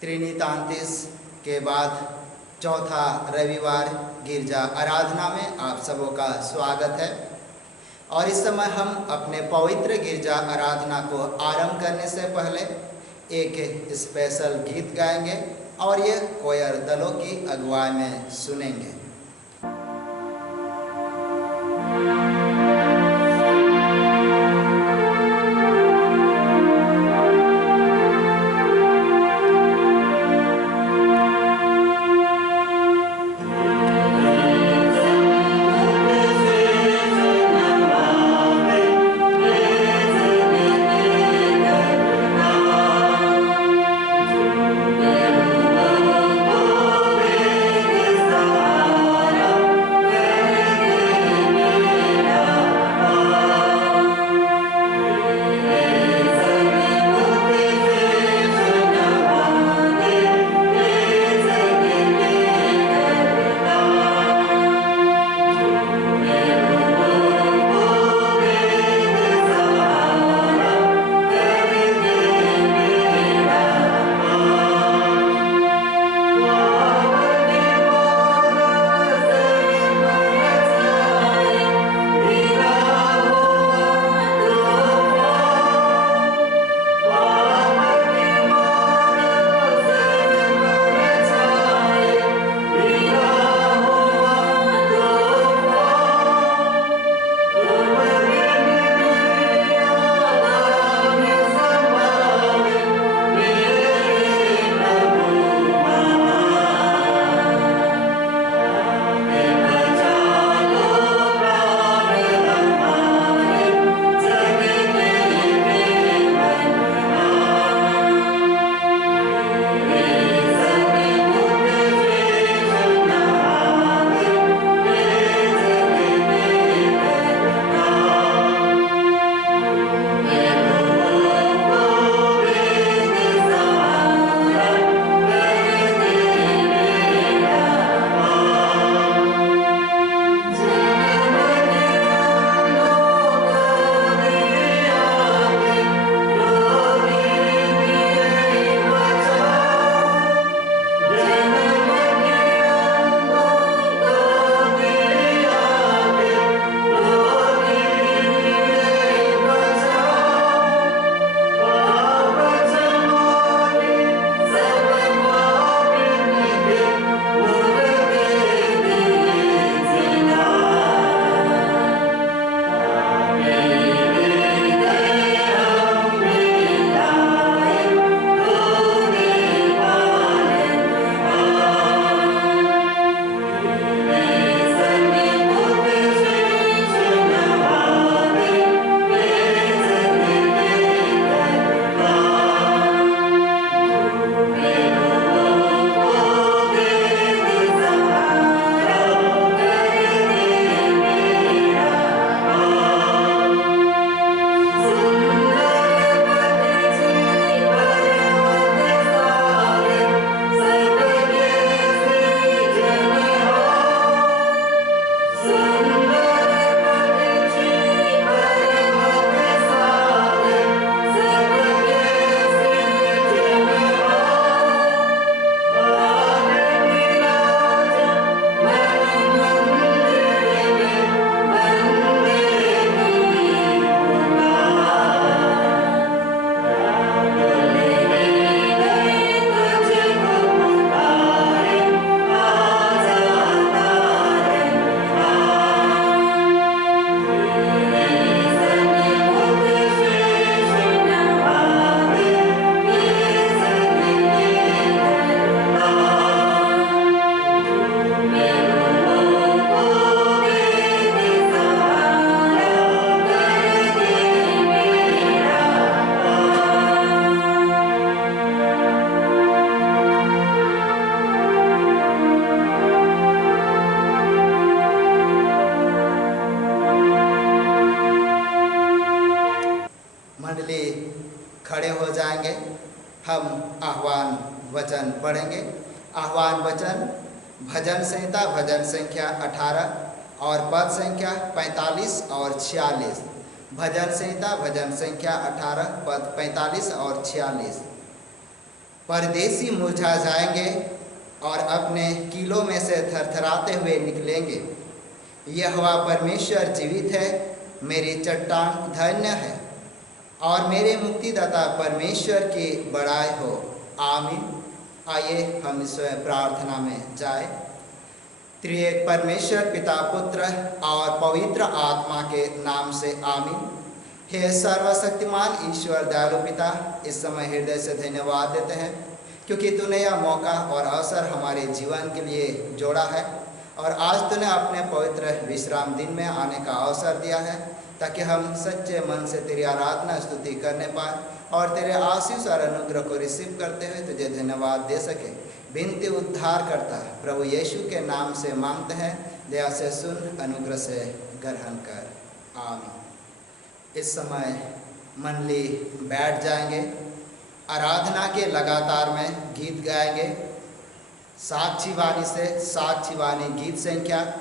त्रिनीतांतीस के बाद चौथा रविवार गिरजा आराधना में आप सबों का स्वागत है। और इस समय हम अपने पवित्र गिरजा आराधना को आरंभ करने से पहले एक स्पेशल गीत गाएंगे और ये कोयर दलों की अगुवाई में सुनेंगे। खड़े हो जाएंगे। हम आह्वान वचन पढ़ेंगे। आह्वान वचन भजन संहिता भजन संख्या 18 और पद संख्या 45 और 46। भजन संहिता भजन संख्या 18 पद 45 और 46। परदेसी मुरझा जाएंगे और अपने किलों में से थरथराते हुए निकलेंगे। यहोवा परमेश्वर जीवित है, मेरी चट्टान धन्य है और मेरे मुक्तिदाता परमेश्वर की बड़ाई हो। आमीन। आइए हम स्वयं प्रार्थना में जाए। त्रिएक परमेश्वर पिता, पुत्र और पवित्र आत्मा के नाम से आमीन। हे सर्वशक्तिमान ईश्वर दयालु पिता, इस समय हृदय से धन्यवाद देते हैं क्योंकि तूने यह मौका और अवसर हमारे जीवन के लिए जोड़ा है और आज तूने अपने पवित्र विश्राम दिन में आने का अवसर दिया है ताकि हम सच्चे मन से तेरी आराधना स्तुति करने पाए और तेरे आशीष और अनुग्रह को रिसीव करते हुए तुझे धन्यवाद दे सके। विनती उद्धार करता प्रभु यीशु के नाम से मांगते हैं, दया से सुन, अनुग्रह से ग्रहण कर। आमीन। इस समय मंडली बैठ जाएंगे। आराधना के लगातार में गीत गाएंगे। साक्षी वाणी से साक्षी वाणी गीत संख्या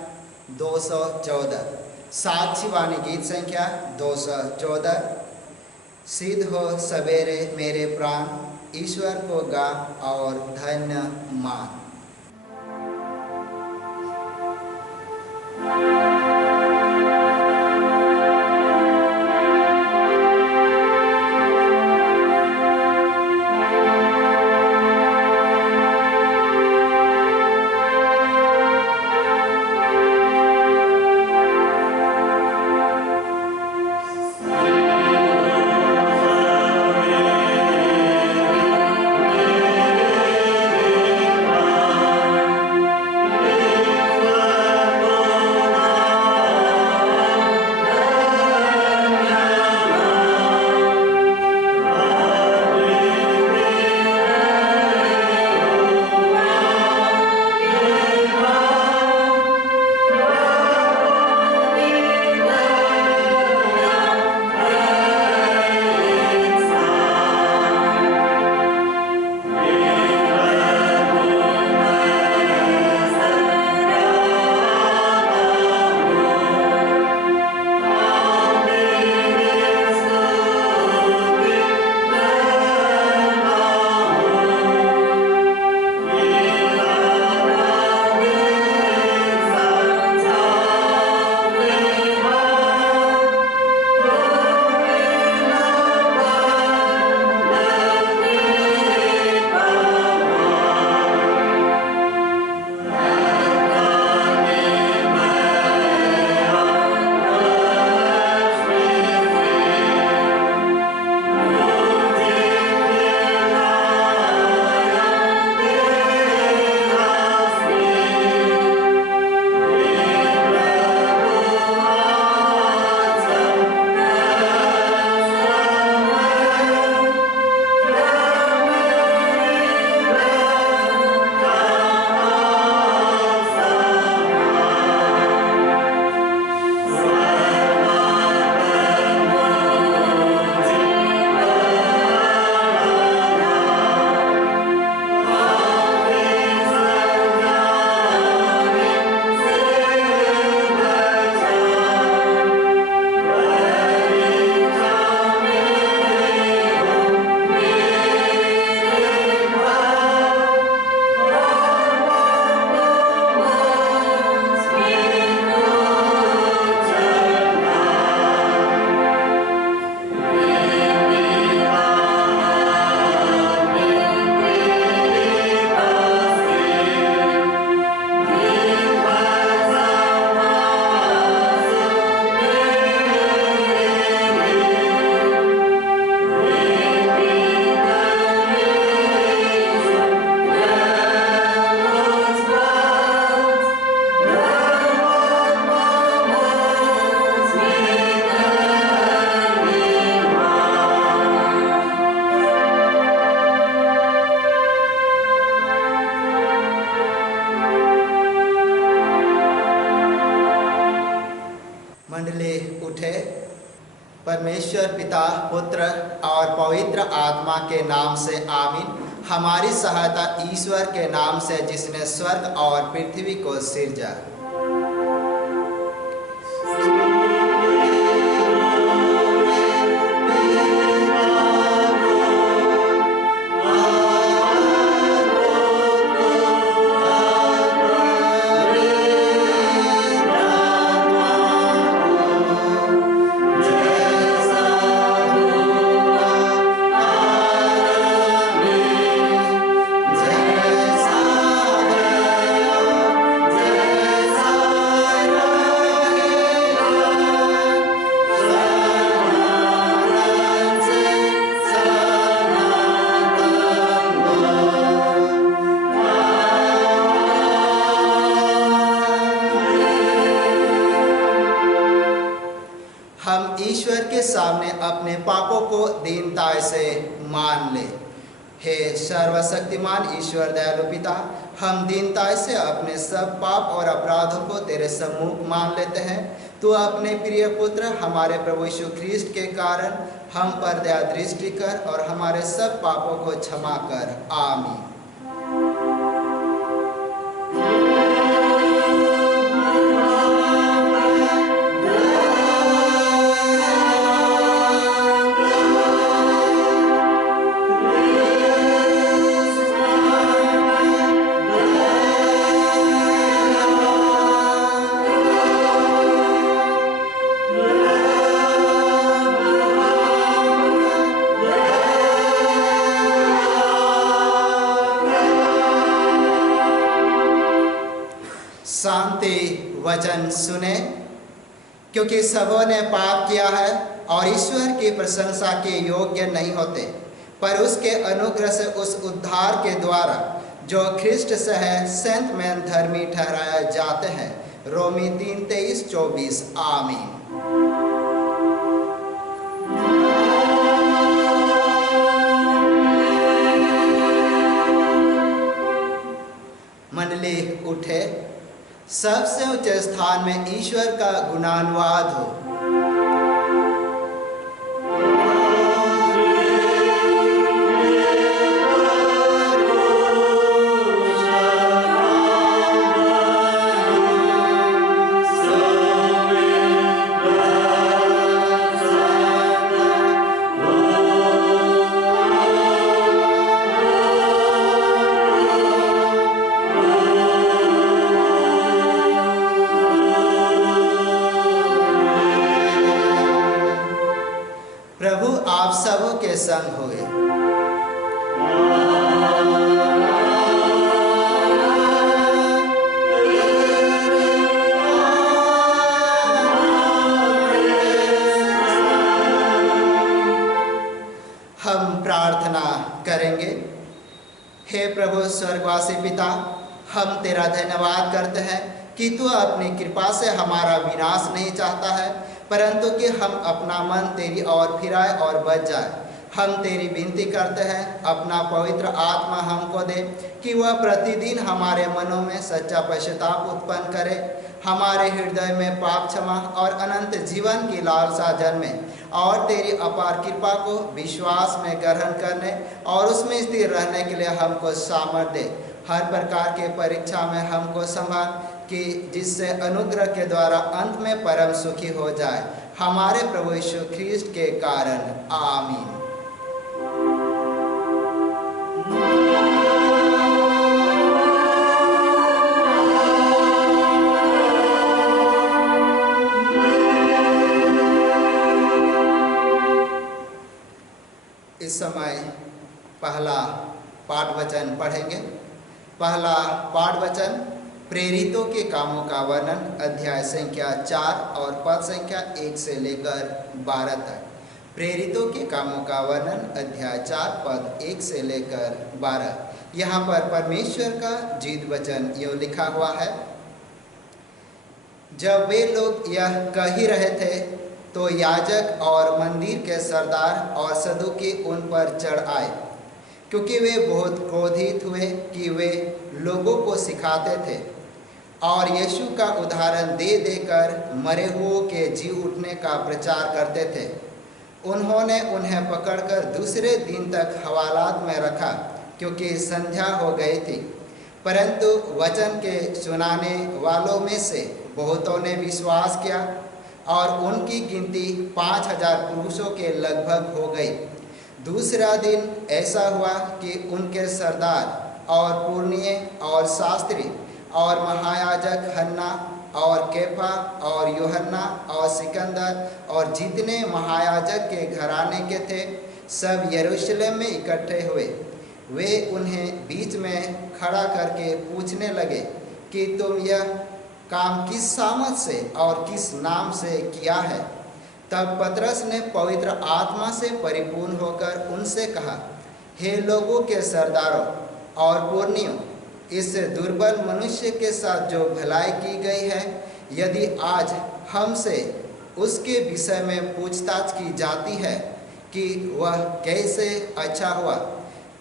214। साक्षी वाणी गीत संख्या 214। सिद्ध हो सवेरे मेरे प्राण, ईश्वर को गा और धन्य मान। परमेश्वर पिता, पुत्र और पवित्र आत्मा के नाम से आमीन। हमारी सहायता ईश्वर के नाम से जिसने स्वर्ग और पृथ्वी को सिरजा। आमीन। हम ईश्वर के सामने अपने पापों को दीनता से मान ले। हे सर्वशक्तिमान ईश्वर दयालु पिता, हम दीनता से अपने सब पाप और अपराधों को तेरे सम्मुख मान लेते हैं। तू अपने प्रिय पुत्र हमारे प्रभु यीशु ख्रीष्ट के कारण हम पर दया दृष्टि कर और हमारे सब पापों को क्षमा कर। आमीन। शांति वचन सुने। क्योंकि सबों ने पाप किया है और ईश्वर की प्रशंसा के योग्य नहीं होते, पर उसके अनुग्रह से उस उद्धार के द्वारा जो ख्रिस्ट से है संत में धर्मी ठहराए जाते हैं। रोमी 3:23-24। आमीन। मंडली उठे, सबसे ऊंचे स्थान में ईश्वर का गुणानुवाद हो। प्रभु आप सबों के संग होए। हम प्रार्थना करेंगे। हे प्रभु स्वर्गवासी पिता, हम तेरा धन्यवाद करते हैं कि तू अपनी कृपा से हमारा विनाश नहीं चाहता है, परंतु कि हम अपना मन तेरी ओर फिराए और बच जाए। हम तेरी विनती करते हैं, अपना पवित्र आत्मा हमको दे कि वह प्रतिदिन हमारे मनों में सच्चा पश्चाताप उत्पन्न करे, हमारे हृदय में पाप क्षमा और अनंत जीवन की लालसा जन्मे, और तेरी अपार कृपा को विश्वास में ग्रहण करने और उसमें स्थिर रहने के लिए हमको सामर्थ्य दे। हर प्रकार के परीक्षा में हमको संभाल कि जिससे अनुग्रह के द्वारा अंत में परम सुखी हो जाए, हमारे प्रभु यीशु ख्रीष्ट के कारण। आमीन। इस समय पहला पाठ वचन पढ़ेंगे। पहला पाठ वचन प्रेरितों के कामों का वर्णन, अध्याय संख्या 4 और पद संख्या 1 से लेकर 12 तक। प्रेरितों के कामों का वर्णन, अध्याय 4 पद 1 से लेकर 12। यहाँ पर परमेश्वर का जीवित वचन यूँ लिखा हुआ है। जब वे लोग यह कह ही रहे थे तो याजक और मंदिर के सरदार और सदूकी उन पर चढ़ आए, क्योंकि वे बहुत क्रोधित हुए कि वे लोगों को सिखाते थे और यीशु का उदाहरण दे देकर मरे हुओं के जी उठने का प्रचार करते थे। उन्होंने उन्हें पकड़कर दूसरे दिन तक हवालात में रखा, क्योंकि संध्या हो गई थी। परंतु वचन के सुनाने वालों में से बहुतों ने विश्वास किया और उनकी गिनती 5000 पुरुषों के लगभग हो गई। दूसरा दिन ऐसा हुआ कि उनके सरदार और पुरनिये और शास्त्री और महायाजक हन्ना और कैफा और यूहन्ना और सिकंदर और जितने महायाजक के घराने के थे, सब यरूशलेम में इकट्ठे हुए। वे उन्हें बीच में खड़ा करके पूछने लगे कि तुम यह काम किस सामर्थ से और किस नाम से किया है। तब पतरस ने पवित्र आत्मा से परिपूर्ण होकर उनसे कहा, हे लोगों के सरदारों और पुरनियों, इस दुर्बल मनुष्य के साथ जो भलाई की गई है, यदि आज हमसे उसके विषय में पूछताछ की जाती है कि वह कैसे अच्छा हुआ,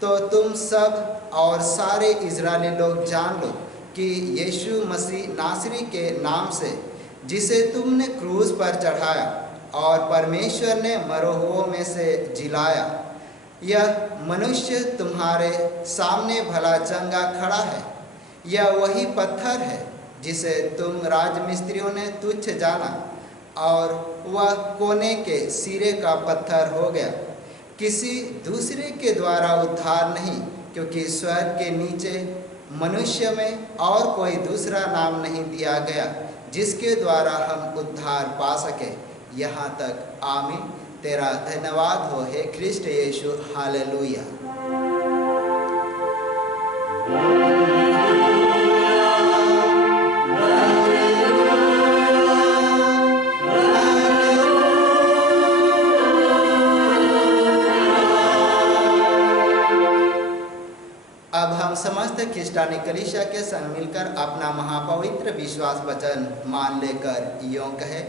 तो तुम सब और सारे इजरायली लोग जान लो कि यीशु मसीह नासरी के नाम से, जिसे तुमने क्रूस पर चढ़ाया और परमेश्वर ने मरे हुओं में से जिलाया, यह मनुष्य तुम्हारे सामने भला चंगा खड़ा है। यह वही पत्थर है जिसे तुम राजमिस्त्रियों ने तुच्छ जाना, और वह कोने के सिरे का पत्थर हो गया। किसी दूसरे के द्वारा उद्धार नहीं, क्योंकि स्वर्ग के नीचे मनुष्य में और कोई दूसरा नाम नहीं दिया गया जिसके द्वारा हम उद्धार पा सके। यहाँ तक आमीन। तेरा धन्यवाद हो हे ख्रिस्ट यीशु। हालेलुया। अब हम समस्त ख्रिस्टानी कलीसिया के संग मिलकर अपना महापवित्र विश्वास वचन मान लेकर यों कहे,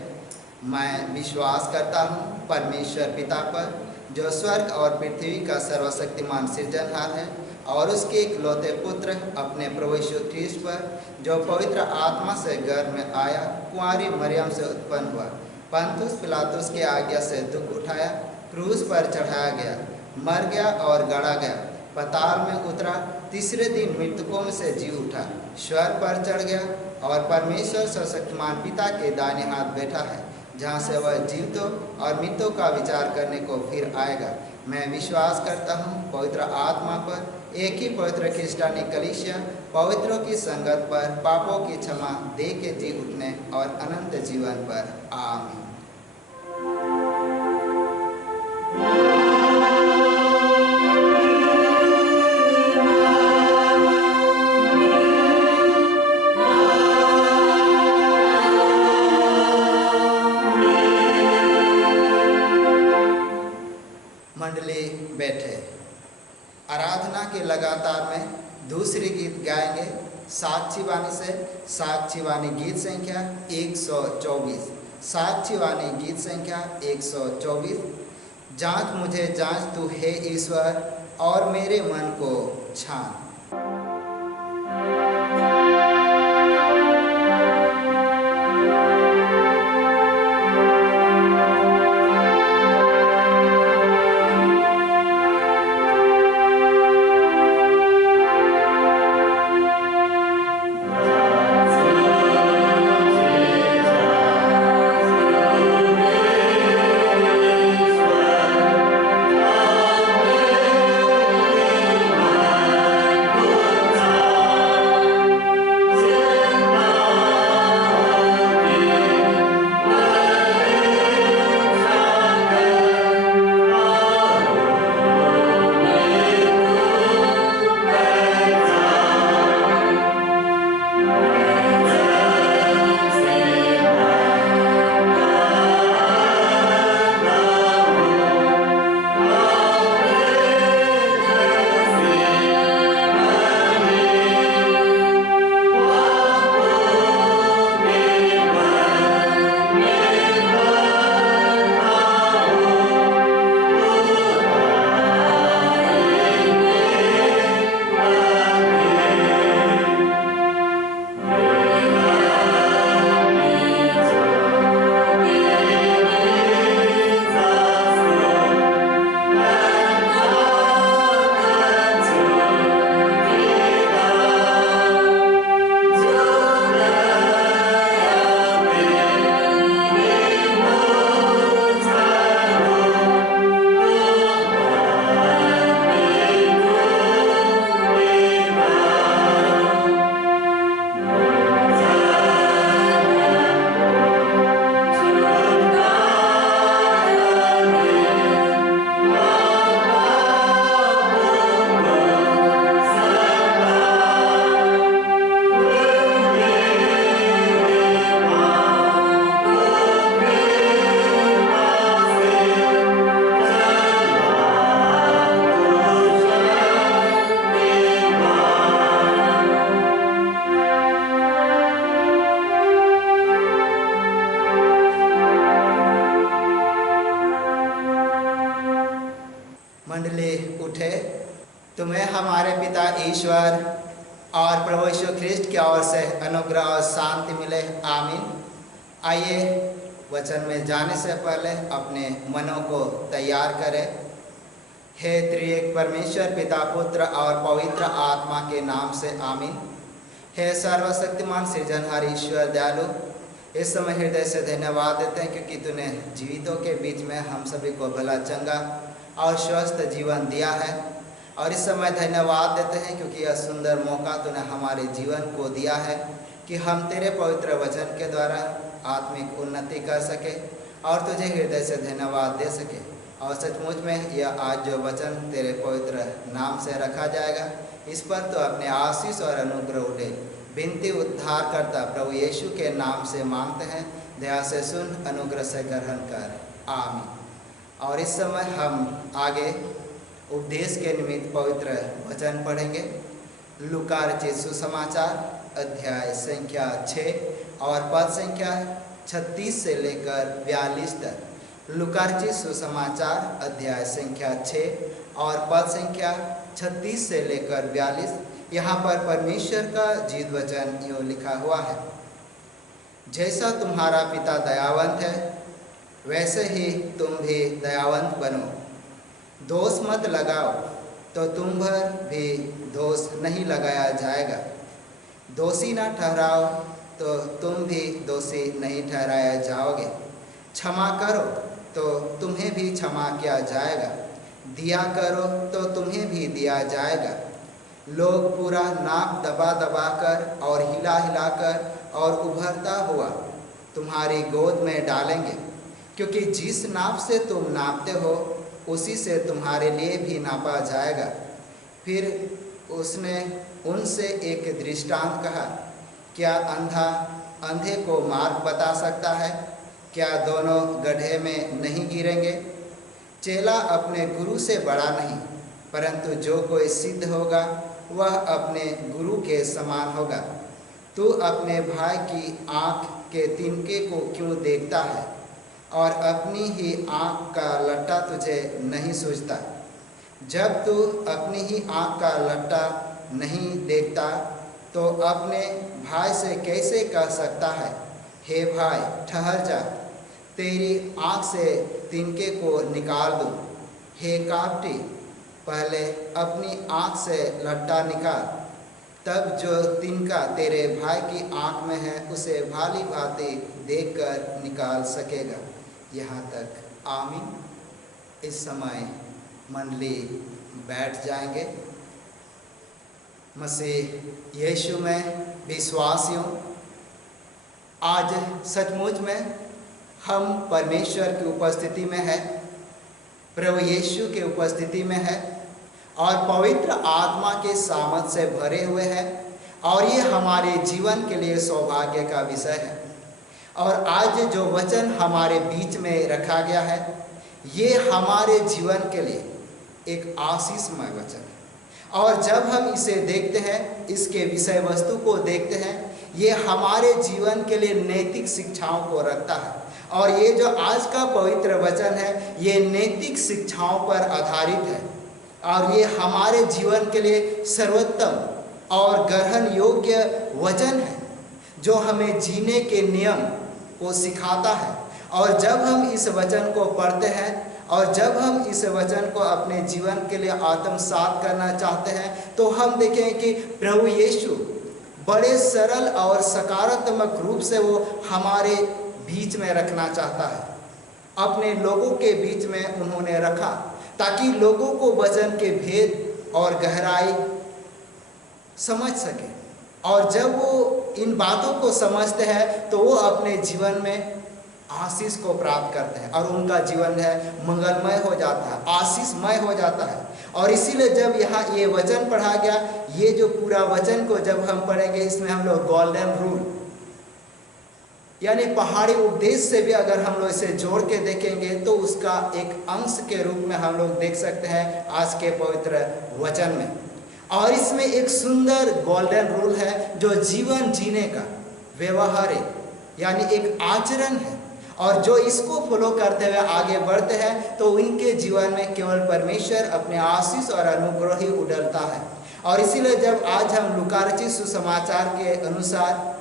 मैं विश्वास करता हूँ परमेश्वर पिता पर, जो स्वर्ग और पृथ्वी का सर्वशक्तिमान सृजनहार है, और उसके इकलौते पुत्र अपने प्रभु यीशु ख्रीस्त पर, जो पवित्र आत्मा से गर्भ में आया, कुंवारी मरियम से उत्पन्न हुआ, पंतुस पिलातुस के आज्ञा से दुख उठाया, क्रूस पर चढ़ाया गया, मर गया और गड़ा गया, पाताल में उतरा, तीसरे दिन मृतकों में से जी उठा, स्वर्ग पर चढ़ गया और परमेश्वर सर्वशक्तिमान पिता के दाहिने हाथ बैठा है, जहाँ से वह जीवितों और मृतों का विचार करने को फिर आएगा। मैं विश्वास करता हूँ पवित्र आत्मा पर, एक ही पवित्र ख्रिस्टानी कलीसिया, पवित्रों की संगत पर, पापों की क्षमा दे के जी उठने और अनंत जीवन पर। आमीन। मंडली बैठे। आराधना के लगातार में दूसरी गीत गाएंगे साक्षी वाणी से। साक्षी वाणी गीत संख्या 124। साक्षी वाणी गीत संख्या 124। जांच मुझे जांच तू हे ईश्वर, और मेरे मन को छान। तुम्हें हमारे पिता ईश्वर और प्रभु यीशु ख्रिस्ट की ओर से अनुग्रह और शांति मिले, आमीन। आइए वचन में जाने से पहले अपने मनों को तैयार करें। हे त्रिएक परमेश्वर पिता, पुत्र और पवित्र आत्मा के नाम से आमीन। हे सर्वशक्तिमान सृजनहार ईश्वर दयालु, इस समय हृदय से धन्यवाद देते हैं क्योंकि तूने जीवितों के बीच में हम सभी को भला चंगा और स्वस्थ जीवन दिया है। और इस समय धन्यवाद देते हैं क्योंकि यह सुंदर मौका तूने हमारे जीवन को दिया है कि हम तेरे पवित्र वचन के द्वारा आत्मिक उन्नति कर सके और तुझे हृदय से धन्यवाद दे सके। और सचमुच में यह आज जो वचन तेरे पवित्र नाम से रखा जाएगा, इस पर तो अपने आशीष और अनुग्रह उठे। विनती उद्धार करता प्रभु यीशु के नाम से मांगते हैं, दया से सुन, अनुग्रह से ग्रहण कर, आमीन। और इस समय हम आगे उपदेश के निमित्त पवित्र वचन पढ़ेंगे। लूका रचित सुसमाचार अध्याय संख्या 6 और पद संख्या 36 से लेकर 42 तक। लूका रचित सुसमाचार अध्याय संख्या 6 और पद संख्या 36 से लेकर 42। यहाँ पर परमेश्वर का जीवित वचन यूँ लिखा हुआ है, जैसा तुम्हारा पिता दयावंत है वैसे ही तुम भी दयावंत बनो। दोष मत लगाओ तो तुम पर भी दोष नहीं लगाया जाएगा। दोषी ना ठहराओ तो तुम भी दोषी नहीं ठहराया जाओगे। क्षमा करो तो तुम्हें भी क्षमा किया जाएगा। दिया करो तो तुम्हें भी दिया जाएगा। लोग पूरा नाप दबा दबा कर और हिला हिला कर और उभरता हुआ तुम्हारी गोद में डालेंगे, क्योंकि जिस नाप से तुम नापते हो उसी से तुम्हारे लिए भी नापा जाएगा। फिर उसने उनसे एक दृष्टांत कहा, क्या अंधा अंधे को मार्ग बता सकता है? क्या दोनों गड्ढे में नहीं गिरेंगे? चेला अपने गुरु से बड़ा नहीं, परंतु जो कोई सिद्ध होगा वह अपने गुरु के समान होगा। तू अपने भाई की आँख के तिनके को क्यों देखता है और अपनी ही आँख का लट्टा तुझे नहीं सूझता? जब तू अपनी ही आँख का लट्टा नहीं देखता तो अपने भाई से कैसे कह सकता है, हे भाई ठहर जा, तेरी आँख से तिनके को निकाल दूँ? हे कापटी, पहले अपनी आँख से लट्टा निकाल, तब जो तिनका तेरे भाई की आँख में है उसे भाली भांति देखकर निकाल सकेगा। यहाँ तक, आमीन। इस समय मंडली बैठ जाएंगे। मसीह यीशु में विश्वासियों, आज सचमुच में हम परमेश्वर की उपस्थिति में है, प्रभु यीशु के उपस्थिति में है और पवित्र आत्मा के सामर्थ से भरे हुए हैं। और ये हमारे जीवन के लिए सौभाग्य का विषय है। और आज जो वचन हमारे बीच में रखा गया है, ये हमारे जीवन के लिए एक आशीषमय वचन है। और जब हम इसे देखते हैं, इसके विषय वस्तु को देखते हैं, ये हमारे जीवन के लिए नैतिक शिक्षाओं को रखता है। और ये जो आज का पवित्र वचन है, ये नैतिक शिक्षाओं पर आधारित है और ये हमारे जीवन के लिए सर्वोत्तम और ग्रहण योग्य वचन है, जो हमें जीने के नियम को सिखाता है। और जब हम इस वचन को पढ़ते हैं और जब हम इस वचन को अपने जीवन के लिए आत्मसात करना चाहते हैं, तो हम देखें कि प्रभु यीशु बड़े सरल और सकारात्मक रूप से वो हमारे बीच में रखना चाहता है। अपने लोगों के बीच में उन्होंने रखा ताकि लोगों को वचन के भेद और गहराई समझ सके। और जब वो इन बातों को समझते हैं तो वो अपने जीवन में आशीष को प्राप्त करते हैं और उनका जीवन है मंगलमय हो जाता है, आशीषमय हो जाता है। और इसीलिए जब यहाँ ये वचन पढ़ा गया, ये जो पूरा वचन को जब हम पढ़ेंगे, इसमें हम लोग गोल्डन रूल यानी पहाड़ी उपदेश से भी अगर हम लोग इसे जोड़ के देखेंगे तो उसका एक अंश के रूप में हम लोग देख सकते हैं आज के पवित्र वचन में। और इसमें एक सुंदर गोल्डन रूल है जो जीवन जीने का व्यवहार है, यानी एक आचरण है। और जो इसको फॉलो करते हुए आगे बढ़ते हैं तो उनके जीवन में केवल परमेश्वर अपने आशीष और अनुग्रह ही उड़लता है। और इसीलिए जब आज हम लूका रचित सुसमाचार के अनुसार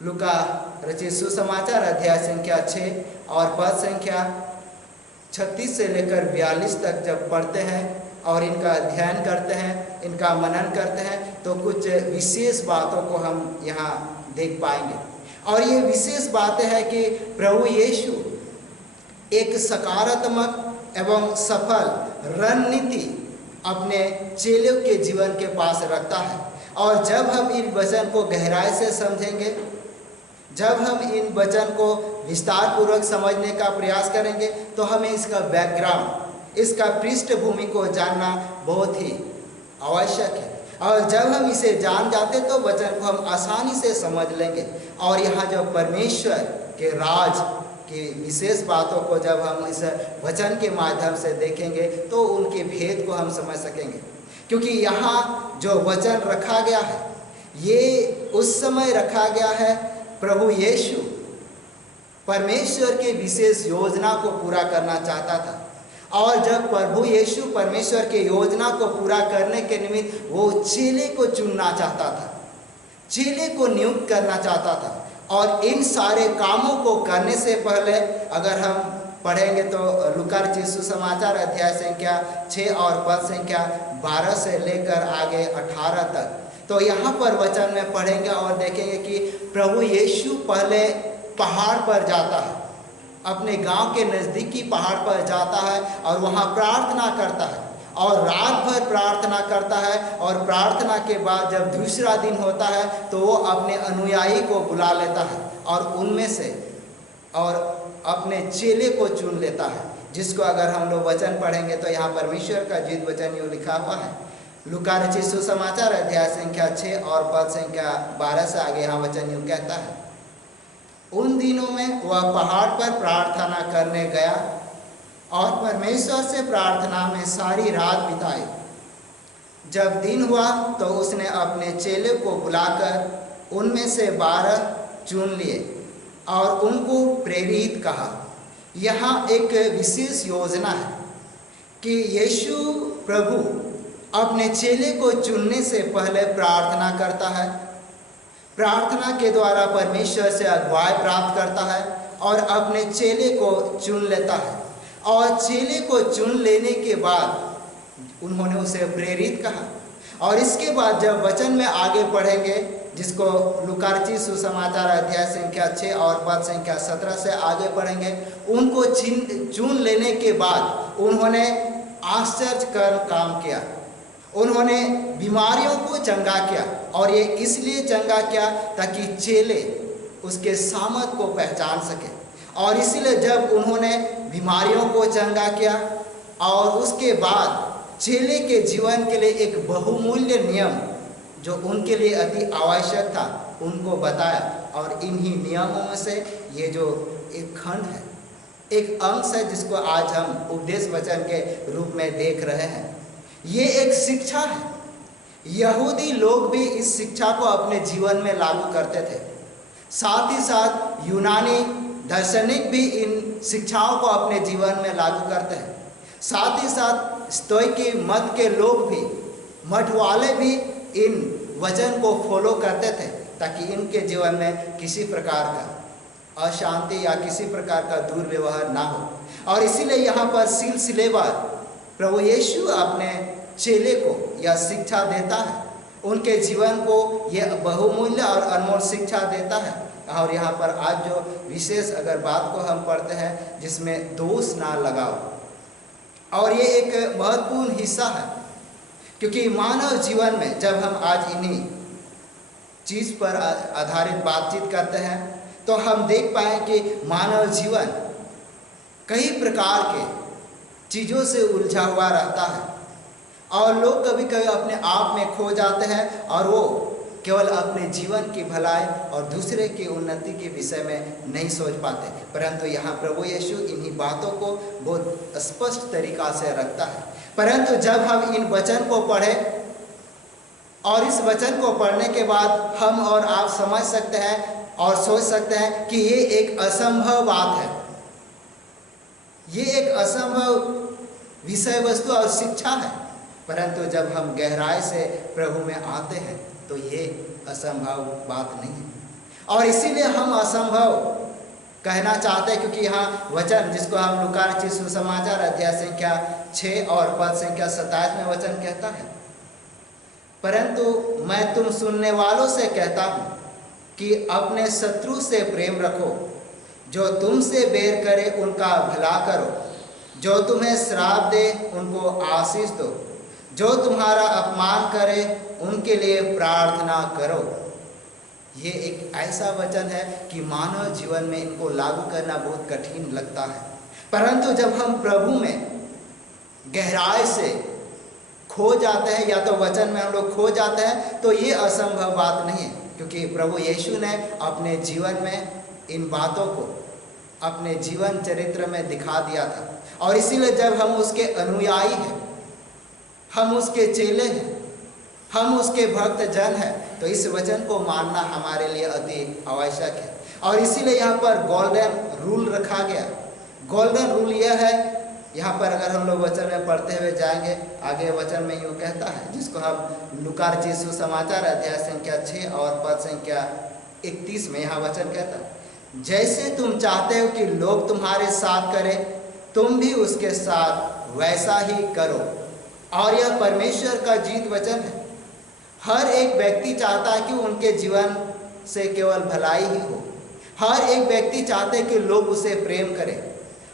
लूका रचित सुसमाचार अध्याय संख्या 6 और पद संख्या 36 से लेकर 42 तक जब पढ़ते हैं और इनका अध्ययन करते हैं, इनका मनन करते हैं, तो कुछ विशेष बातों को हम यहाँ देख पाएंगे। और ये विशेष बातें हैं कि प्रभु यीशु एक सकारात्मक एवं सफल रणनीति अपने चेलों के जीवन के पास रखता है। और जब हम इन वचन को गहराई से समझेंगे, जब हम इन वचन को विस्तार पूर्वक समझने का प्रयास करेंगे, तो हमें इसका बैकग्राउंड, इसका पृष्ठभूमि को जानना बहुत ही आवश्यक है। और जब हम इसे जान जाते तो वचन को हम आसानी से समझ लेंगे। और यहाँ जो परमेश्वर के राज की विशेष बातों को जब हम इस वचन के माध्यम से देखेंगे तो उनके भेद को हम समझ सकेंगे। क्योंकि यहाँ जो वचन रखा गया है, ये उस समय रखा गया है प्रभु यीशु परमेश्वर के विशेष योजना को पूरा करना चाहता था। और जब प्रभु यीशु परमेश्वर के योजना को पूरा करने के निमित्त वो चेले को चुनना चाहता था, चेले को नियुक्त करना चाहता था। और इन सारे कामों को करने से पहले अगर हम पढ़ेंगे तो लूका रचित सुसमाचार अध्याय संख्या 6 और पद संख्या 12 से लेकर आगे 18 तक, तो यहाँ पर वचन में पढ़ेंगे और देखेंगे कि प्रभु यीशु पहले पहाड़ पर जाता है, अपने गांव के नज़दीकी पहाड़ पर जाता है और वहाँ प्रार्थना करता है और रात भर प्रार्थना करता है। और प्रार्थना के बाद जब दूसरा दिन होता है तो वो अपने अनुयायी को बुला लेता है और उनमें से और अपने चेले को चुन लेता है, जिसको अगर हम लोग वचन पढ़ेंगे तो यहाँ परमेश्वर का जीवित वचन यूँ लिखा हुआ है। लूका रचित सुसमाचार अध्याय संख्या 6 और पद संख्या 12 से आगे यहाँ वचन यूँ कहता है, उन दिनों में वह पहाड़ पर प्रार्थना करने गया और परमेश्वर से प्रार्थना में सारी रात बिताई। जब दिन हुआ तो उसने अपने चेले को बुलाकर उनमें से 12 चुन लिए और उनको प्रेरित कहा। यहाँ एक विशेष योजना है कि यीशु प्रभु अपने चेले को चुनने से पहले प्रार्थना करता है, प्रार्थना के द्वारा परमेश्वर से अगुवाई प्राप्त करता है और अपने चेले को चुन लेता है। और चेले को चुन लेने के बाद उन्होंने उसे प्रेरित कहा। और इसके बाद जब वचन में आगे पढ़ेंगे, जिसको लूका रचित सुसमाचार अध्याय संख्या 6 और पद संख्या 17 से आगे पढ़ेंगे, उनको चुन लेने के बाद उन्होंने आश्चर्यकर काम किया। उन्होंने बीमारियों को चंगा किया और ये इसलिए चंगा किया ताकि चेले उसके सामर्थ को पहचान सके। और इसलिए जब उन्होंने बीमारियों को चंगा किया और उसके बाद चेले के जीवन के लिए एक बहुमूल्य नियम जो उनके लिए अति आवश्यक था उनको बताया। और इन्हीं नियमों में से ये जो एक खंड है, एक अंश है, जिसको आज हम उपदेश वचन के रूप में देख रहे हैं, ये एक शिक्षा है। यहूदी लोग भी इस शिक्षा को अपने जीवन में लागू करते थे, साथ ही साथ यूनानी दार्शनिक भी इन शिक्षाओं को अपने जीवन में लागू करते हैं। साथ ही साथ स्तोइकी मत के लोग भी, मठ वाले भी इन वचन को फॉलो करते थे ताकि इनके जीवन में किसी प्रकार का अशांति या किसी प्रकार का दुर्व्यवहार ना हो। और इसीलिए यहाँ पर सिलसिलेवार प्रभु यीशु अपने चेले को यह शिक्षा देता है, उनके जीवन को यह बहुमूल्य और अनमोल शिक्षा देता है। और यहाँ पर आज जो विशेष अगर बात को हम पढ़ते हैं, जिसमें दोष ना लगाओ, और ये एक महत्वपूर्ण हिस्सा है, क्योंकि मानव जीवन में जब हम आज इन्हीं चीज़ पर आधारित बातचीत करते हैं तो हम देख पाए कि मानव जीवन कई प्रकार के चीज़ों से उलझा हुआ रहता है और लोग कभी कभी अपने आप में खो जाते हैं और वो केवल अपने जीवन की भलाई और दूसरे की उन्नति के विषय में नहीं सोच पाते। परंतु यहाँ प्रभु यीशु इन्हीं बातों को बहुत स्पष्ट तरीका से रखता है। परंतु जब हम इन वचन को पढ़ें और इस वचन को पढ़ने के बाद हम और आप समझ सकते हैं और सोच सकते हैं कि ये एक असंभव बात है, ये एक असंभव विषय वस्तु और शिक्षा है। परंतु जब हम गहराई से प्रभु में आते हैं तो ये असंभव बात नहीं है। और इसीलिए हम असंभव कहना चाहते हैं, क्योंकि यहाँ वचन जिसको हम लूका रचित सुसमाचार अध्याय संख्या 6 और पद संख्या 27 में वचन कहता है, परंतु मैं तुम सुनने वालों से कहता हूँ कि अपने शत्रु से प्रेम रखो, जो तुमसे बैर करे उनका भला करो, जो तुम्हें श्राप दे उनको आशीष दो, जो तुम्हारा अपमान करे उनके लिए प्रार्थना करो। ये एक ऐसा वचन है कि मानव जीवन में इनको लागू करना बहुत कठिन लगता है, परंतु जब हम प्रभु में गहराई से खो जाते हैं, या तो वचन में हम लोग खो जाते हैं, तो ये असंभव बात नहीं है, क्योंकि प्रभु यीशु ने अपने जीवन में इन बातों को अपने जीवन चरित्र में दिखा दिया था। और इसीलिए जब हम उसके अनुयायी हैं, हम उसके चेले हैं, हम उसके भक्त जन हैं, तो इस वचन को मानना हमारे लिए अति आवश्यक है। और इसीलिए यहाँ पर गोल्डन रूल रखा गया। गोल्डन रूल यह है, यहाँ पर अगर हम लोग वचन में पढ़ते हुए जाएंगे, आगे वचन में यूँ कहता है, जिसको हम लूका रचित सुसमाचार अध्याय संख्या 6 और पद संख्या 31 में यहाँ वचन कहता है, जैसे तुम चाहते हो कि लोग तुम्हारे साथ करें, तुम भी उसके साथ वैसा ही करो। और यह परमेश्वर का जीत वचन है। हर एक व्यक्ति चाहता है कि उनके जीवन से केवल भलाई ही हो। हर एक व्यक्ति चाहते हैं कि लोग उसे प्रेम करें।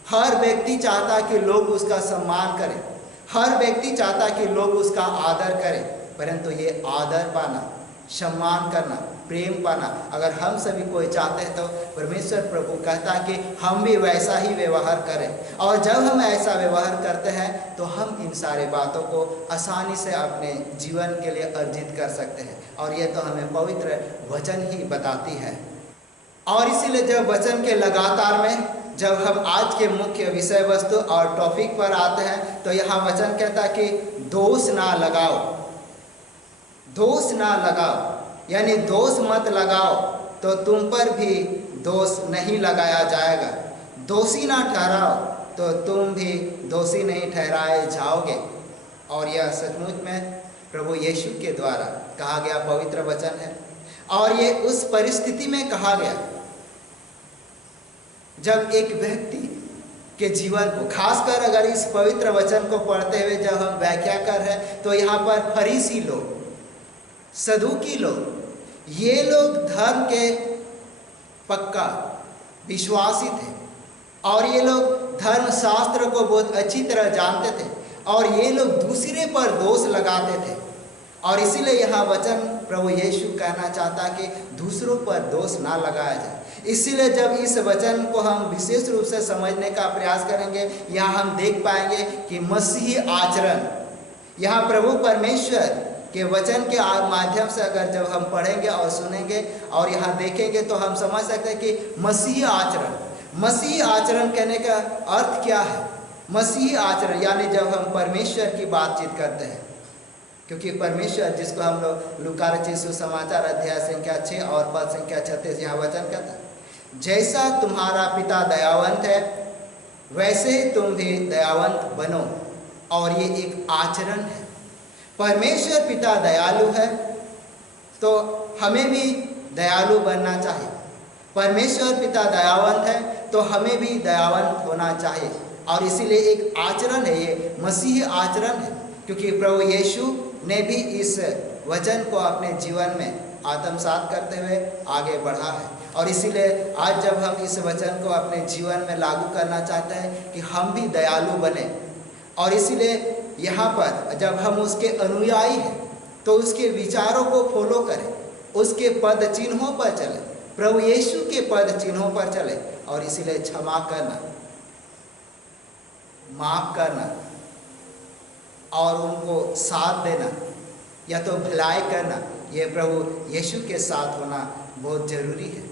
हर व्यक्ति चाहता है कि लोग उसका सम्मान करें। हर व्यक्ति चाहता है कि लोग उसका आदर करें। परंतु ये आदर पाना, सम्मान करना, प्रेम पाना अगर हम सभी कोई चाहते हैं, तो परमेश्वर प्रभु कहता है कि हम भी वैसा ही व्यवहार करें। और जब हम ऐसा व्यवहार करते हैं तो हम इन सारे बातों को आसानी से अपने जीवन के लिए अर्जित कर सकते हैं। और ये तो हमें पवित्र वचन ही बताती है। और इसीलिए जब वचन के लगातार में जब हम आज के मुख्य विषय वस्तु और टॉपिक पर आते हैं, तो यहाँ वचन कहता है कि दोष ना लगाओ, दोष ना लगाओ, यानी दोष मत लगाओ तो तुम पर भी दोष नहीं लगाया जाएगा। दोषी ना ठहराओ तो तुम भी दोषी नहीं ठहराए जाओगे। और यह सचमुच में प्रभु यीशु के द्वारा कहा गया पवित्र वचन है। और ये उस परिस्थिति में कहा गया जब एक व्यक्ति के जीवन को, खासकर अगर इस पवित्र वचन को पढ़ते हुए जब हम व्याख्या कर रहे हैं, तो यहाँ पर फरीसी लोग, सदूकी लोग, ये लोग धर्म के पक्का विश्वासी थे और ये लोग धर्म शास्त्र को बहुत अच्छी तरह जानते थे और ये लोग दूसरे पर दोष लगाते थे। और इसीलिए यहाँ वचन प्रभु यीशु कहना चाहता कि दूसरों पर दोष ना लगाया जाए। इसीलिए जब इस वचन को हम विशेष रूप से समझने का प्रयास करेंगे, यहाँ हम देख पाएंगे कि मसीही आचरण, यहाँ प्रभु परमेश्वर के वचन के माध्यम से अगर जब हम पढ़ेंगे और सुनेंगे और यहाँ देखेंगे, तो हम समझ सकते हैं कि मसीही आचरण, मसीही आचरण कहने का अर्थ क्या है। मसीही आचरण यानी जब हम परमेश्वर की बातचीत करते हैं, क्योंकि परमेश्वर जिसको हम लोग लूका रचित सुसमाचार अध्याय संख्या 6 और पद संख्या 36 यहाँ वचन कहता है, जैसा तुम्हारा पिता दयावंत है वैसे ही तुम भी दयावंत बनो। और ये एक आचरण है। परमेश्वर पिता दयालु है तो हमें भी दयालु बनना चाहिए। परमेश्वर पिता दयावंत है तो हमें भी दयावंत होना चाहिए। और इसीलिए एक आचरण है, ये मसीही आचरण है, क्योंकि प्रभु यीशु ने भी इस वचन को अपने जीवन में आत्मसात करते हुए आगे बढ़ा है। और इसीलिए आज जब हम इस वचन को अपने जीवन में लागू करना चाहते हैं कि हम भी दयालु बने, और इसीलिए यहाँ पर जब हम उसके अनुयायी हैं तो उसके विचारों को फॉलो करें, उसके पद चिन्हों पर चले, प्रभु यीशु के पद चिन्हों पर चले। और इसीलिए क्षमा करना, माफ करना और उनको साथ देना या तो भलाई करना, ये प्रभु यीशु के साथ होना बहुत ज़रूरी है।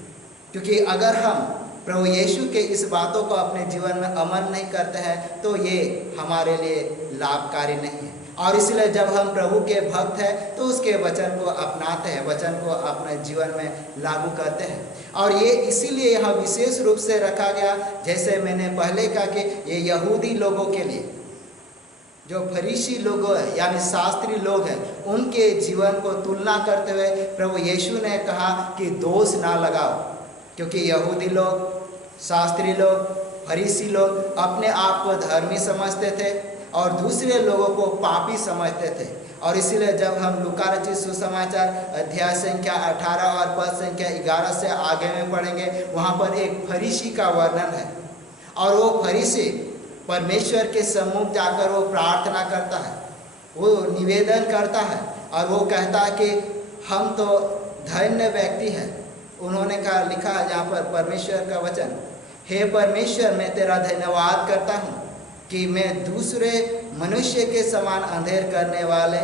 क्योंकि अगर हम प्रभु यीशु के इस बातों को अपने जीवन में अमल नहीं करते हैं तो ये हमारे लिए लाभकारी नहीं है। और इसलिए जब हम प्रभु के भक्त हैं तो उसके वचन को अपनाते हैं, वचन को अपने जीवन में लागू करते हैं। और ये इसीलिए यहाँ विशेष रूप से रखा गया, जैसे मैंने पहले कहा कि ये यहूदी लोगों के लिए, जो फरीसी लोग हैं यानी शास्त्री लोग हैं, उनके जीवन को तुलना करते हुए प्रभु यीशु ने कहा कि दोष ना लगाओ, क्योंकि यहूदी लोग, शास्त्री लोग, फरीसी लोग अपने आप को धर्मी समझते थे और दूसरे लोगों को पापी समझते थे। और इसीलिए जब हम लूका रचित सुसमाचार अध्याय संख्या 18 और पद संख्या 11 से आगे में पढ़ेंगे, वहाँ पर एक फरीसी का वर्णन है। और वो फरीसी परमेश्वर के सम्मुख जाकर वो प्रार्थना करता है, वो निवेदन करता है और वो कहता है कि हम तो धन्य व्यक्ति हैं। उन्होंने कहा, लिखा है यहाँ पर परमेश्वर का वचन, हे परमेश्वर, मैं तेरा धन्यवाद करता हूँ कि मैं दूसरे मनुष्य के समान अंधेर करने वाले,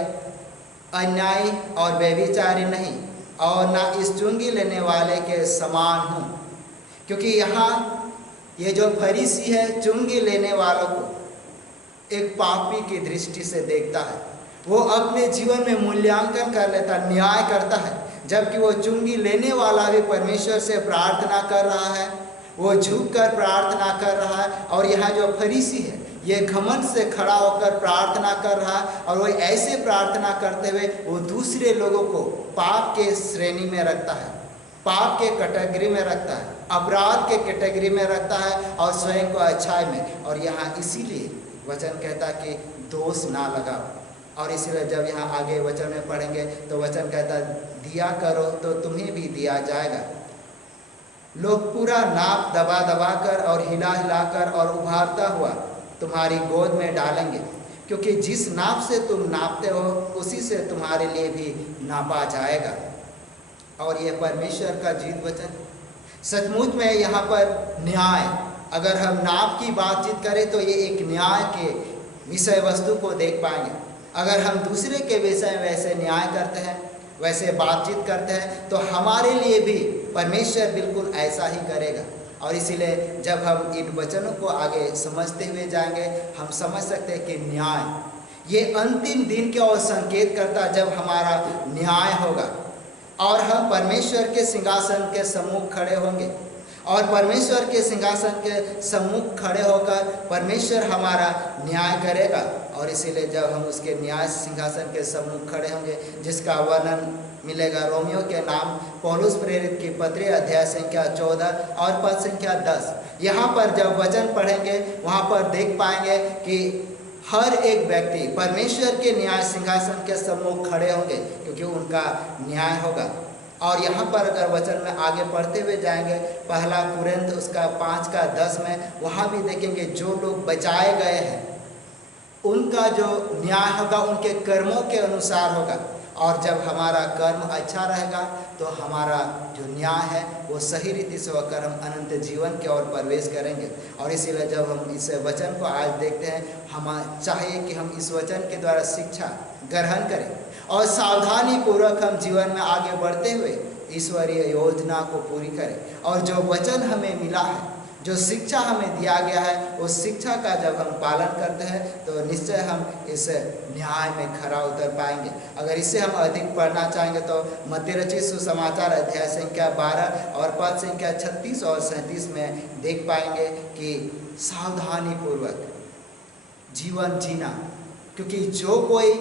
अन्यायी और व्यभिचारी नहीं और ना इस चुंगी लेने वाले के समान हूँ। क्योंकि यहाँ ये जो फरीसी है चुंगी लेने वालों को एक पापी की दृष्टि से देखता है, वो अपने जीवन में मूल्यांकन कर लेता, न्याय करता है, जबकि वो चुंगी लेने वाला भी परमेश्वर से प्रार्थना कर रहा है, वो झुककर प्रार्थना कर रहा है। और यहाँ जो फरीसी है ये घमंड से खड़ा होकर प्रार्थना कर रहा है और वो ऐसे प्रार्थना करते हुए वो दूसरे लोगों को पाप के श्रेणी में रखता है, पाप के कैटेगरी में रखता है, अपराध के कैटेगरी में रखता है और स्वयं को अच्छाई में। और यहाँ इसीलिए वचन कहता है कि दोष ना लगाओ। और इसीलिए जब यहाँ आगे वचन में पढ़ेंगे तो वचन कहता है, दिया करो तो तुम्हें भी दिया जाएगा। लोग पूरा नाप दबा दबा कर और हिला हिला कर और उभारता हुआ तुम्हारी गोद में डालेंगे, क्योंकि जिस नाप से तुम नापते हो उसी से तुम्हारे लिए भी नापा जाएगा। और ये परमेश्वर का जीवित वचन सचमुच में यहाँ पर न्याय, अगर हम नाप की बातचीत करें तो ये एक न्याय के विषय वस्तु को देख पाएंगे। अगर हम दूसरे के विषय में वैसे न्याय करते हैं, वैसे बातचीत करते हैं, तो हमारे लिए भी परमेश्वर बिल्कुल ऐसा ही करेगा। और इसीलिए जब हम इन वचनों को आगे समझते हुए जाएंगे, हम समझ सकते हैं कि न्याय ये अंतिम दिन की ओर संकेत करता है, जब हमारा न्याय होगा और हम परमेश्वर के सिंहासन के सम्मुख खड़े होंगे। और परमेश्वर के सिंहासन के सम्मुख खड़े होकर परमेश्वर हमारा न्याय करेगा। और इसीलिए जब हम उसके न्याय सिंहासन के सम्मुख खड़े होंगे, जिसका वर्णन मिलेगा रोमियो के नाम पौलुस प्रेरित की पत्री अध्याय संख्या 14 और पद संख्या 10। यहाँ पर जब वचन पढ़ेंगे वहाँ पर देख पाएंगे कि हर एक व्यक्ति परमेश्वर के न्याय सिंहासन के सम्मुख खड़े होंगे, क्योंकि उनका न्याय होगा। और यहाँ पर अगर वचन में आगे पढ़ते हुए जाएंगे, पहला कुरिन्थ उसका 5:10 में, वहाँ भी देखेंगे जो लोग बचाए गए हैं उनका जो न्याय होगा उनके कर्मों के अनुसार होगा। और जब हमारा कर्म अच्छा रहेगा तो हमारा जो न्याय है वो सही रीति से होकर हम अनंत जीवन की ओर प्रवेश करेंगे। और इसीलिए जब हम इस वचन को आज देखते हैं, हम चाहिए कि हम इस वचन के द्वारा शिक्षा ग्रहण करें और सावधानी पूर्वक हम जीवन में आगे बढ़ते हुए ईश्वरीय योजना को पूरी करें। और जो वचन हमें मिला है, जो शिक्षा हमें दिया गया है, उस शिक्षा का जब हम पालन करते हैं तो निश्चय हम इस न्याय में खरा उतर पाएंगे। अगर इसे हम अधिक पढ़ना चाहेंगे तो मत्ती रचित सुसमाचार अध्याय संख्या 12 और पद संख्या 36 और 37 में देख पाएंगे कि सावधानी पूर्वक जीवन जीना, क्योंकि जो कोई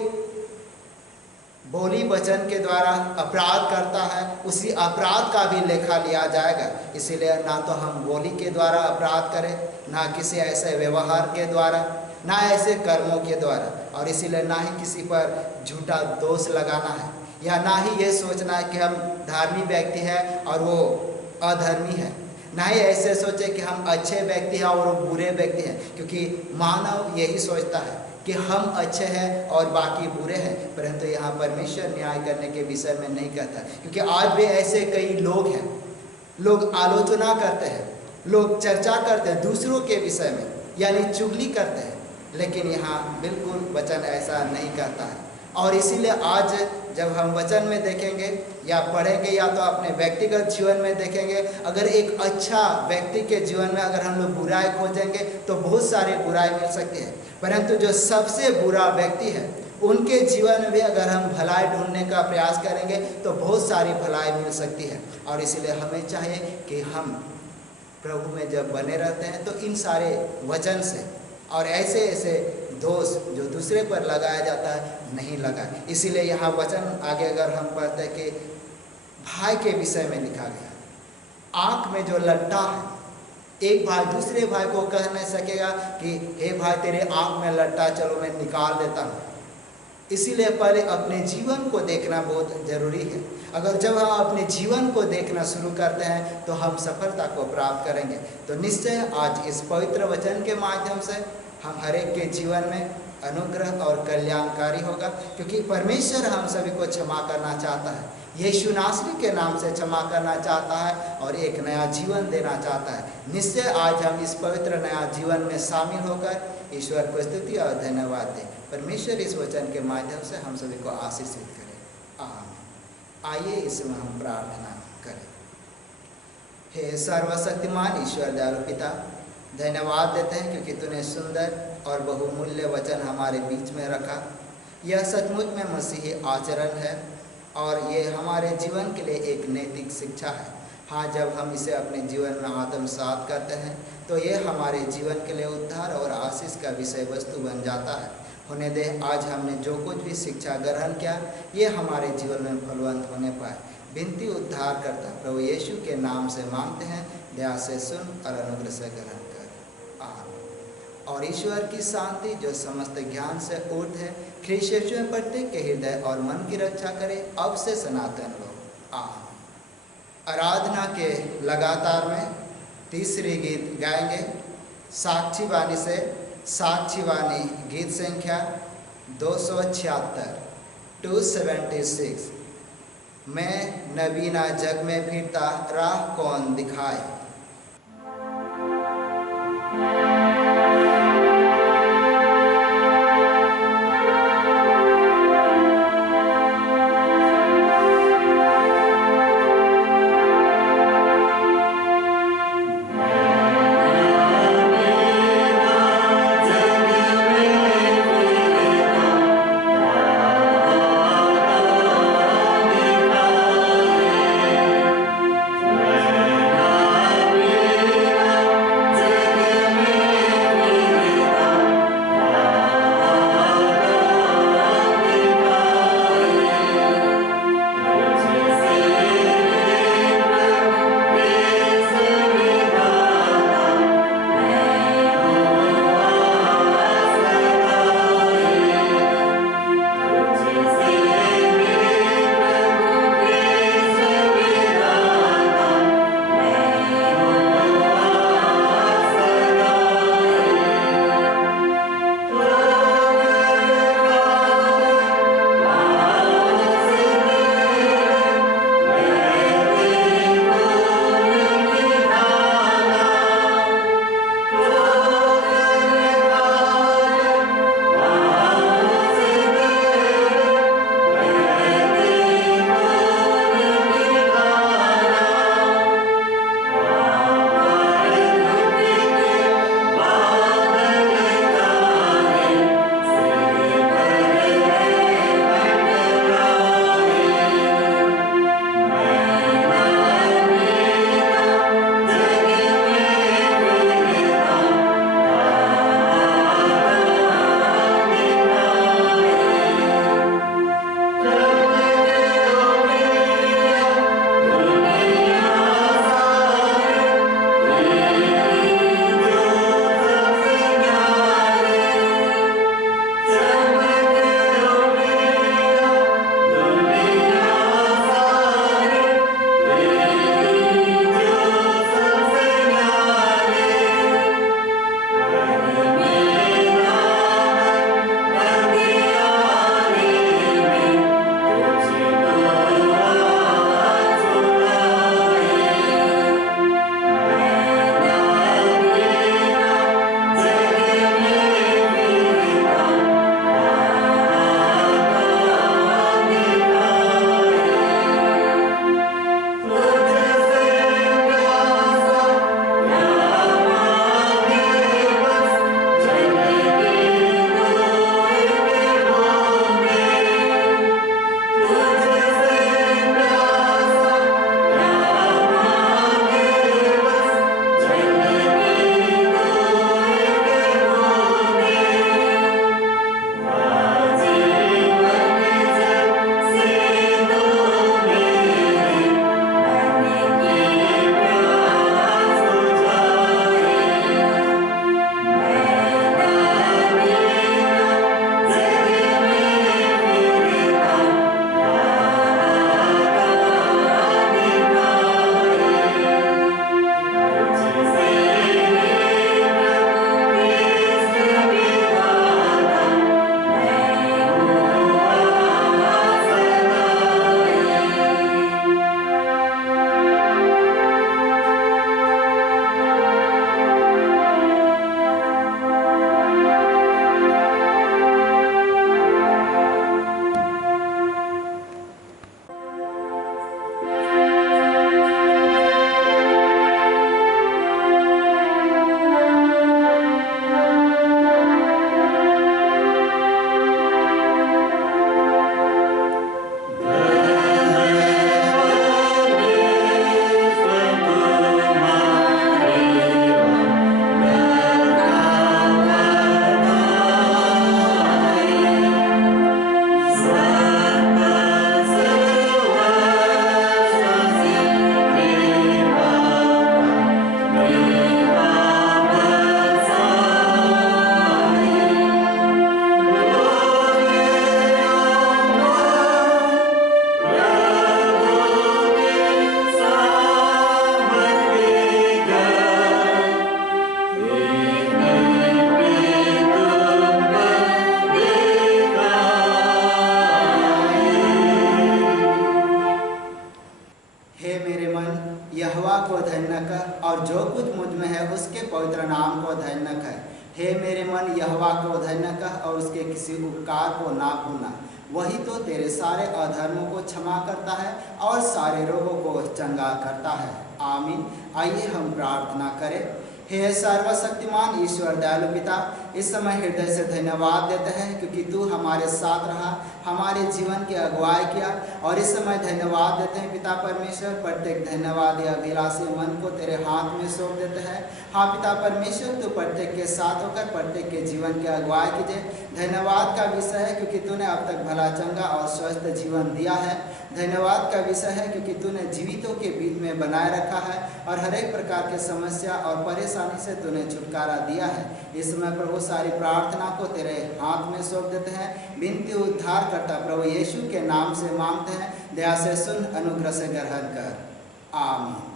बोली वचन के द्वारा अपराध करता है उसी अपराध का भी लेखा लिया जाएगा। इसीलिए ना तो हम बोली के द्वारा अपराध करें, ना किसी ऐसे व्यवहार के द्वारा, ना ऐसे कर्मों के द्वारा। और इसीलिए ना ही किसी पर झूठा दोष लगाना है, या ना ही ये सोचना है कि हम धार्मिक व्यक्ति हैं और वो अधर्मी है। ना ही ऐसे सोचे कि हम अच्छे व्यक्ति हैं और वो बुरे व्यक्ति हैं, क्योंकि मानव यही सोचता है कि हम अच्छे हैं और बाकी बुरे हैं। परंतु यहाँ परमेश्वर न्याय करने के विषय में नहीं कहता, क्योंकि आज भी ऐसे कई लोग हैं, लोग आलोचना करते हैं, लोग चर्चा करते हैं दूसरों के विषय में, यानी चुगली करते हैं। लेकिन यहाँ बिल्कुल वचन ऐसा नहीं कहता है। और इसीलिए आज जब हम वचन में देखेंगे या पढ़ेंगे या तो अपने व्यक्तिगत जीवन में देखेंगे, अगर एक अच्छा व्यक्ति के जीवन में अगर हम लोग बुराई खोजेंगे तो बहुत सारी बुराई मिल सकती है। परंतु जो सबसे बुरा व्यक्ति है उनके जीवन में भी अगर हम भलाई ढूंढने का प्रयास करेंगे तो बहुत सारी भलाई मिल सकती है। और इसीलिए हमें चाहिए कि हम प्रभु में जब बने रहते हैं तो इन सारे वचन से और ऐसे ऐसे दोष जो दूसरे पर लगाया जाता है नहीं लगाए। इसीलिए यहाँ वचन आगे अगर हम पढ़ते हैं कि भाई के विषय में लिखा गया, आँख में जो लट्टा है, एक भाई दूसरे भाई को कह नहीं सकेगा कि हे भाई तेरे आँख में लट्टा, चलो मैं निकाल देता हूँ। इसीलिए पहले अपने जीवन को देखना बहुत ज़रूरी है। अगर जब हम अपने जीवन को देखना शुरू करते हैं तो हम सफलता को प्राप्त करेंगे। तो निश्चय आज इस पवित्र वचन के माध्यम से हम हर एक के जीवन में अनुग्रह और कल्याणकारी होगा, क्योंकि परमेश्वर हम सभी को क्षमा करना चाहता है। यीशु नासरी के नाम से क्षमा करना चाहता है और एक नया जीवन देना चाहता है। निश्चय आज हम इस पवित्र नया जीवन में शामिल होकर ईश्वर को स्तुति और धन्यवाद दें। परमेश्वर इस वचन के माध्यम से हम सभी को आशीषित करें। आमीन। आइए इसमें हम प्रार्थना करें। हे सर्वशक्तिमान ईश्वर दयालु पिता, धन्यवाद देते हैं क्योंकि तूने सुंदर और बहुमूल्य वचन हमारे बीच में रखा। यह सचमुच में मसीही आचरण है और ये हमारे जीवन के लिए एक नैतिक शिक्षा है। हाँ, जब हम इसे अपने जीवन में आत्मसात करते हैं तो ये हमारे जीवन के लिए उद्धार और आशीष का विषय वस्तु बन जाता है। होने दे आज हमने जो कुछ भी शिक्षा ग्रहण किया ये हमारे जीवन में फलवंत होने पाए। विनती उद्धार करता प्रभु यीशु के नाम से मांगते हैं, दया से सुन और अनुग्रह से ग्रहण कर। आमीन। और ईश्वर की शांति जो समस्त ज्ञान से ऊर्ध्व है, ख्रीष्ट यीशु में प्रत्येक के हृदय और मन की रक्षा करे अब से सनातन लोग। आमीन। आराधना के लगातार में तीसरी गीत गाएंगे साक्षी वाणी से। साक्षी वाणी गीत संख्या 276 276। मैं नबीना जग में फिरता राह कौन दिखाए। Amen. हे मेरे मन यहोवा को धन्य कह और उसके किसी उपकार को ना भूलना। वही तो तेरे सारे अधर्मों को क्षमा करता है और सारे रोगों को चंगा करता है। आमीन। आइए हम प्रार्थना करें। हे सर्वशक्तिमान ईश्वर दयालु पिता, इस समय हृदय से धन्यवाद देते हैं क्योंकि तू हमारे साथ रहा, हमारे जीवन की अगुवाई किया। और इस समय धन्यवाद देते हैं पिता परमेश्वर, प्रत्येक धन्यवाद या अभिलाषी मन को तेरे हाथ में सौंप देते हैं। हाँ पिता परमेश्वर, तू प्रत्येक के साथ होकर प्रत्येक के जीवन की अगुवाई कीजिए। धन्यवाद का विषय है क्योंकि तूने अब तक भला चंगा और स्वस्थ जीवन दिया है। धन्यवाद का विषय है क्योंकि तूने जीवितों के बीच में बनाए रखा है और हर एक प्रकार के समस्या और परेशानी से तूने छुटकारा दिया है। इस समय प्रभु सारी प्रार्थना को तेरे हाथ में सौंप देते हैं। विनती उद्धार करता प्रभु यीशु के नाम से मांगते हैं, दया से सुन, अनुग्रह से ग्रहण कर। आमीन।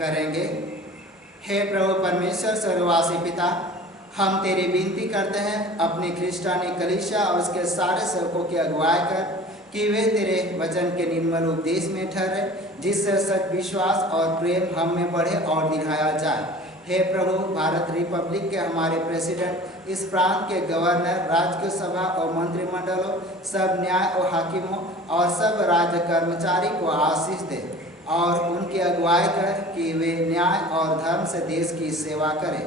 करेंगे। हे प्रभु परमेश्वर सर्ववासी पिता, हम तेरी विनती करते हैं अपनी ख्रिस्तानी कलीसिया और उसके सारे सेवकों की अगुवाई कर कि वे तेरे वचन के निर्मल उपदेश में ठहरे, जिससे सच विश्वास और प्रेम हम में बढ़े और दिखाया जाए। हे प्रभु, भारत रिपब्लिक के हमारे प्रेसिडेंट, इस प्रांत के गवर्नर, राज्य सभा और मंत्रिमंडलों, सब न्याय और हाकिमों और सब राज्य कर्मचारी को आशीष दे और उनकी अगुवाई कर कि वे न्याय और धर्म से देश की सेवा करें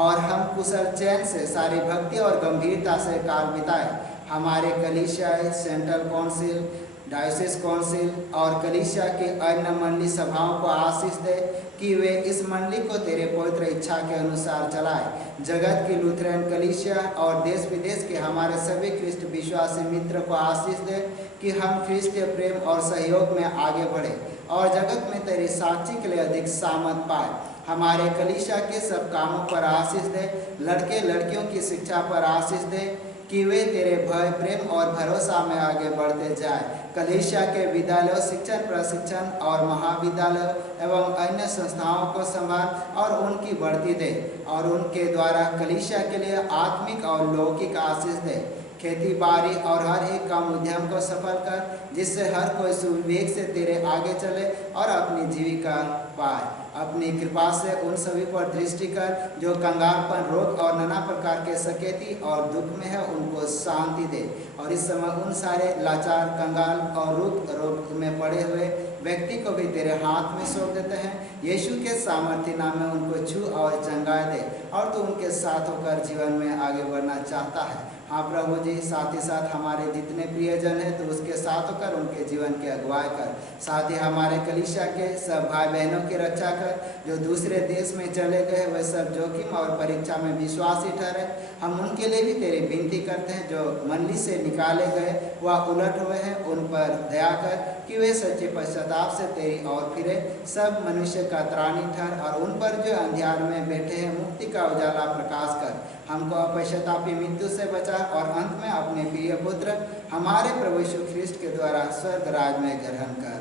और हम कुशल चैन से सारी भक्ति और गंभीरता से काल बिताएं। हमारे कलीसिया, सेंट्रल काउंसिल, डायोसिस काउंसिल और कलीसिया के अन्य मंडली सभाओं को आशीष दे कि वे इस मंडली को तेरे पवित्र इच्छा के अनुसार चलाएं। जगत की लूथरन कलीसिया और देश विदेश के हमारे सभी ख्रिस्ट विश्वासी मित्र को आशीष दे कि हम ख्रिस्तीय प्रेम और सहयोग में आगे बढ़े और जगत में तेरी साक्षी के लिए अधिक सामर्थ पाए। हमारे कलीसिया के सब कामों पर आशीष दे, लड़के लड़कियों की शिक्षा पर आशीष दे कि वे तेरे भय, प्रेम और भरोसा में आगे बढ़ते जाए। कलीसिया के विद्यालयों, शिक्षण, प्रशिक्षण और महाविद्यालय एवं अन्य संस्थाओं को संभाल और उनकी बढ़ती दे और उनके द्वारा कलीसिया के लिए आत्मिक और लौकिक आशीष दे। खेती बाड़ी और हर एक काम उद्यम को सफल कर, जिससे हर कोई सुविवेक से तेरे आगे चले और अपनी जीविका पाए। अपनी कृपा से उन सभी पर दृष्टि कर जो कंगालपन, रोग और नाना प्रकार के सकेती और दुख में है, उनको शांति दे। और इस समय उन सारे लाचार, कंगाल और रोग में पड़े हुए व्यक्ति को भी तेरे हाथ में सौंप देते हैं। यीशु के सामर्थ्य नाम में उनको छू और चंगाए दे और तू उनके साथ होकर जीवन में आगे बढ़ना चाहता है। हाँ प्रभु जी, साथ ही साथ हमारे जितने प्रियजन हैं तो उसके साथ होकर उनके जीवन की अगुवाई कर। साथ ही हमारे कलीसिया के सब भाई बहनों की रक्षा कर जो दूसरे देश में चले गए, वह सब जोखिम और परीक्षा में विश्वासी ठहरे। हम उनके लिए भी तेरी विनती करते हैं जो मंडली से निकाले गए वह उलट हुए हैं, उन पर दया कर कि वे सच्चे पश्चाताप से तेरी ओर फिरे। सब मनुष्य का त्राणी ठहर और उन पर जो अंधियार में बैठे हैं मुक्ति का उजाला प्रकाश कर। हमको अपश्चातापी मृत्यु से बचा और अंत में अपने प्रिय पुत्र हमारे प्रभु यीशु ख्रिस्ट के द्वारा स्वर्ग राज में ग्रहण कर।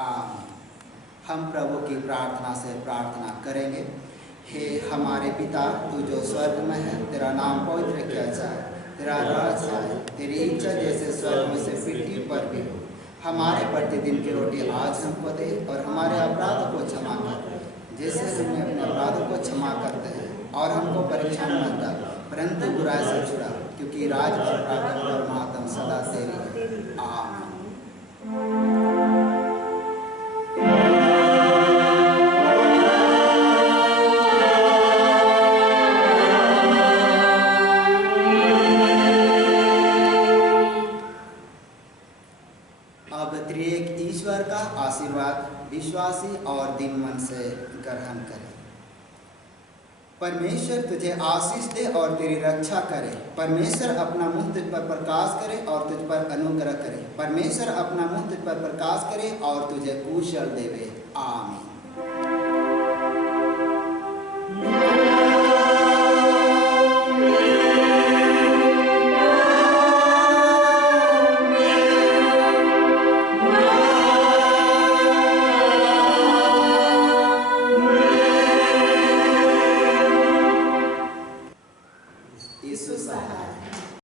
आमीन। हम प्रभु की प्रार्थना से प्रार्थना करेंगे। हे हमारे पिता, तू जो स्वर्ग में है, तेरा नाम पवित्र किया जाए, तेरा राज आए, तेरी इच्छा जैसे स्वर्ग में से पृथ्वी पर भी हो। हमारे प्रतिदिन की रोटी आज हमको दे और हमारे अपराधों को क्षमा कर जैसे हमने अपने अपराधों को क्षमा करते हैं, और हमको परीक्षा में मत डाल परंतु बुराई से छुड़ा, क्योंकि राज और ताकत और महात्म सदा तेरी है। आमीन। और दिन मन से ग्रहण करें। परमेश्वर तुझे आशीष दे और तेरी रक्षा करे। परमेश्वर अपना मुंह तुझ पर प्रकाश करे और तुझ पर अनुग्रह करे। परमेश्वर अपना मुंह तुझ पर प्रकाश करे और तुझे कुशल देवे। आमीन।